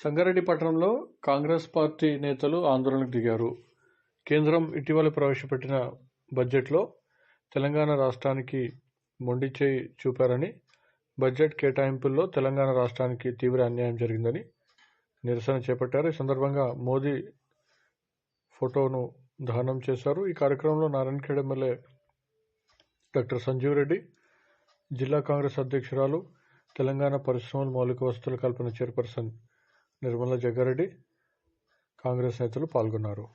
సంగారెడ్డి పట్టణంలో కాంగ్రెస్ పార్టీ నేతలు ఆందోళనకు దిగారు. కేంద్రం ఇటీవల ప్రవేశపెట్టిన బడ్జెట్లో తెలంగాణ రాష్ట్రానికి మొండి చేయి చూపారని, బడ్జెట్ కేటాయింపుల్లో తెలంగాణ రాష్ట్రానికి తీవ్ర అన్యాయం జరిగిందని నిరసన చేపట్టారు. ఈ సందర్భంగా మోదీ ఫోటోను దహనం చేశారు. ఈ కార్యక్రమంలో నారాయణఖేడ్ ఎమ్మెల్యే డాక్టర్ సంజీవ్ రెడ్డి, జిల్లా కాంగ్రెస్ అధ్యక్షురాలు, తెలంగాణ పరిశ్రమల మౌలిక వసతుల కల్పన చైర్పర్సన్ నిర్మలా జగ్గారెడ్డి, కాంగ్రెస్ నేతలు పాల్గొన్నారు.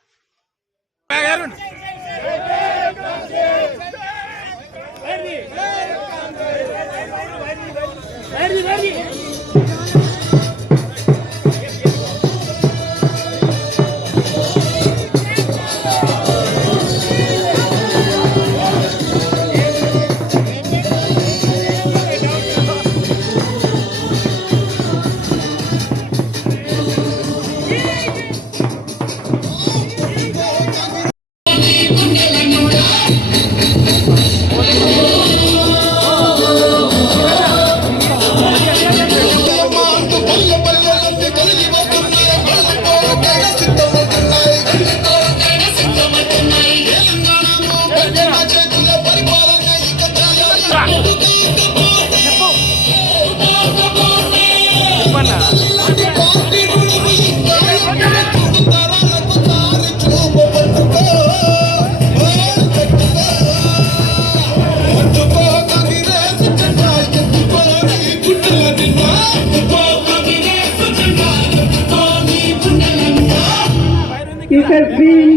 It has been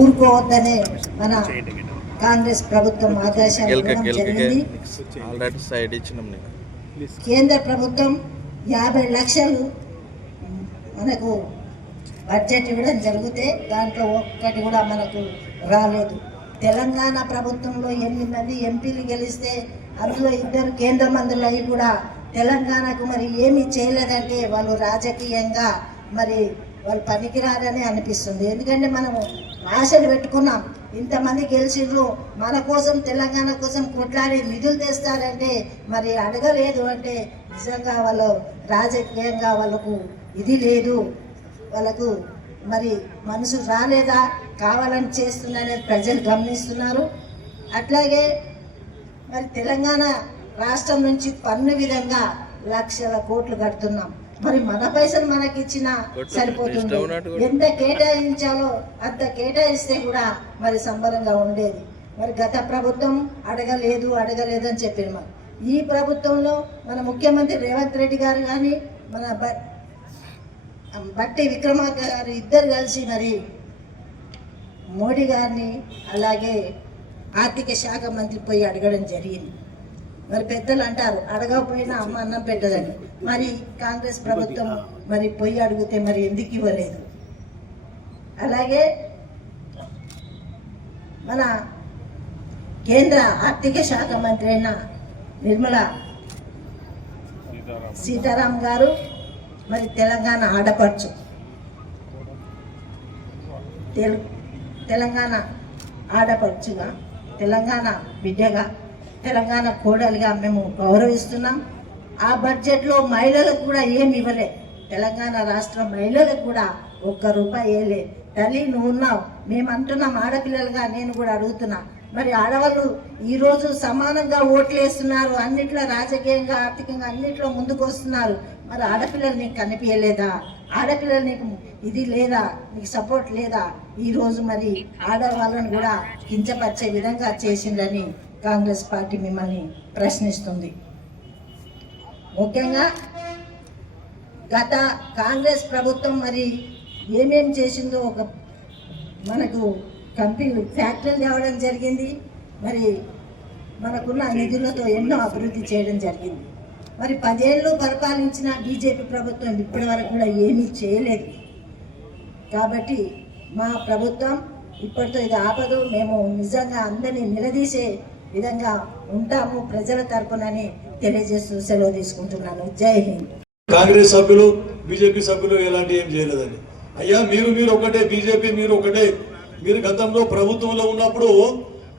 ఊరుకోవద్దనే మన కాంగ్రెస్ ప్రభుత్వం ఆదేశాలు జరిగింది. కేంద్ర ప్రభుత్వం 50 లక్షలు మనకు బడ్జెట్ ఇవ్వడం జరిగితే దాంట్లో ఒక్కటి కూడా మనకు రాలేదు. తెలంగాణ ప్రభుత్వంలో 8 మంది ఎంపీలు గెలిస్తే అందులో 2 కేంద్ర మంత్రులు అయి కూడా తెలంగాణకు మరి ఏమీ చేయలేదంటే వాళ్ళు రాజకీయంగా మరి వాళ్ళు పనికిరాదని అనిపిస్తుంది. ఎందుకంటే మనము ఆశలు పెట్టుకున్నాం, ఇంతమంది గెలిచిండ్రు, మన కోసం తెలంగాణ కోసం కొట్లాడి నిధులు తెస్తారంటే మరి అడగలేదు అంటే నిజంగా వాళ్ళు రాజకీయంగా వాళ్ళకు ఇది లేదు, వాళ్ళకు మరి మనసు రాలేదా, కావాలని చేస్తుందనేది ప్రజలు గమనిస్తున్నారు. అట్లాగే మరి తెలంగాణ రాష్ట్రం నుంచి పన్ను విధంగా లక్షల కోట్లు కడుతున్నాం. మరి మన పైసలు మనకి ఇచ్చినా సరిపోతుంది. ఎంత కేటాయించాలో అంత కేటాయిస్తే కూడా మరి సంబరంగా ఉండేది. మరి గత ప్రభుత్వం అడగలేదు అని చెప్పారు. మరి ఈ ప్రభుత్వంలో మన ముఖ్యమంత్రి రేవంత్ రెడ్డి గారు కానీ మన బట్టి విక్రమార్క గారు ఇద్దరు కలిసి మరి మోడీ గారిని అలాగే ఆర్థిక శాఖ మంత్రి పోయి అడగడం జరిగింది. మరి పెద్దలు అంటారు అడగకపోయినా అమ్మ అన్నం పెట్టదని. మరి కాంగ్రెస్ ప్రభుత్వం మరి పోయి అడిగితే మరి ఎందుకు ఇవ్వలేదు? అలాగే మన కేంద్ర ఆర్థిక శాఖ మంత్రి అయిన నిర్మలా సీతారాం గారు మరి తెలంగాణ ఆడపడుచు, తెలంగాణ ఆడపడుచుగా, తెలంగాణ బిడ్డగా, తెలంగాణ కోడలిగా మేము గౌరవిస్తున్నాం. ఆ బడ్జెట్లో మహిళలకు కూడా ఏమి ఇవ్వలే. తెలంగాణ రాష్ట్ర మహిళలకు కూడా ₹1 వేయలే. తల్లి నువ్వు ఉన్నావు, మేము అంటున్నాం ఆడపిల్లలుగా, నేను కూడా అడుగుతున్నా. మరి ఆడవాళ్ళు ఈరోజు సమానంగా ఓట్లు వేస్తున్నారు, అన్నిట్లో రాజకీయంగా ఆర్థికంగా అన్నిట్లో ముందుకు వస్తున్నారు. మరి ఆడపిల్లలు నీకు కనిపించలేదా? ఆడపిల్లలు నీకు ఇది లేదా? నీకు సపోర్ట్ లేదా? ఈరోజు మరి ఆడవాళ్ళని కూడా కించపరిచే విధంగా చేసిందని కాంగ్రెస్ పార్టీ మిమ్మల్ని ప్రశ్నిస్తుంది. ముఖ్యంగా గత కాంగ్రెస్ ప్రభుత్వం మరి ఏమేం చేసిందో మనకు కంపెనీలు ఫ్యాక్టరీలు తేవడం జరిగింది. మరి మనకున్న నిధులతో ఎన్నో అభివృద్ధి చేయడం జరిగింది. మరి 10 ఏళ్ళు పరిపాలించిన బీజేపీ ప్రభుత్వం ఇప్పటి వరకు కూడా ఏమీ చేయలేదు. కాబట్టి మా ప్రభుత్వం ఇప్పటితో ఇది ఆపదు. మేము నిజంగా అందరినీ నిలదీసే విధంగా ఉంటాము ప్రజల తరపునని తెలియజేస్తూ సెలవు తీసుకుంటున్నాను. జై హింద్. కాంగ్రెస్ సభ్యులు బీజేపీ సభ్యులు ఎలాంటి ఏం చేయలేదండి. అయ్యా మీరు ఒకటే, బీజేపీ మీరు ఒకటే. మీరు గతంలో ప్రభుత్వంలో ఉన్నప్పుడు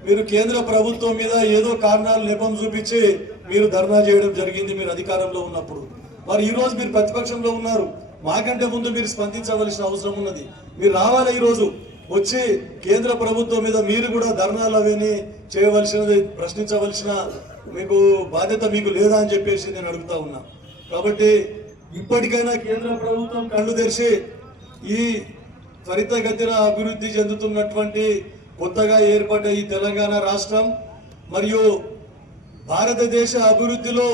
మీరు కేంద్ర ప్రభుత్వం మీద ఏదో కారణాలు నెపం చూపించి మీరు ధర్నా చేయడం జరిగింది మీరు అధికారంలో ఉన్నప్పుడు. మరి ఈ రోజు మీరు ప్రతిపక్షంలో ఉన్నారు. మాకంటే ముందు మీరు స్పందించవలసిన అవసరం ఉన్నది. మీరు రావాలి, ఈ రోజు వచ్చి కేంద్ర ప్రభుత్వం మీద మీరు కూడా ధర్నాలు అవన్నీ చేయవలసినది, ప్రశ్నించవలసిన మీకు బాధ్యత మీకు లేదా అని చెప్పేసి నేను అడుగుతా ఉన్నా. కాబట్టి ఇప్పటికైనా కేంద్ర ప్రభుత్వం కళ్ళు తెరిచి ఈ త్వరితగతిన అభివృద్ధి చెందుతున్నటువంటి కొత్తగా ఏర్పడ్డ ఈ తెలంగాణ రాష్ట్రం మరియు భారతదేశ అభివృద్ధిలో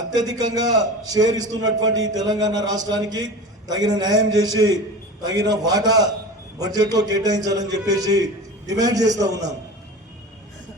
అత్యధికంగా షేర్ ఇస్తున్నటువంటి ఈ తెలంగాణ రాష్ట్రానికి తగిన న్యాయం చేసి తగిన వాటా బడ్జెట్లో కేటాయించాలని చెప్పేసి డిమాండ్ చేస్తా ఉన్నాను.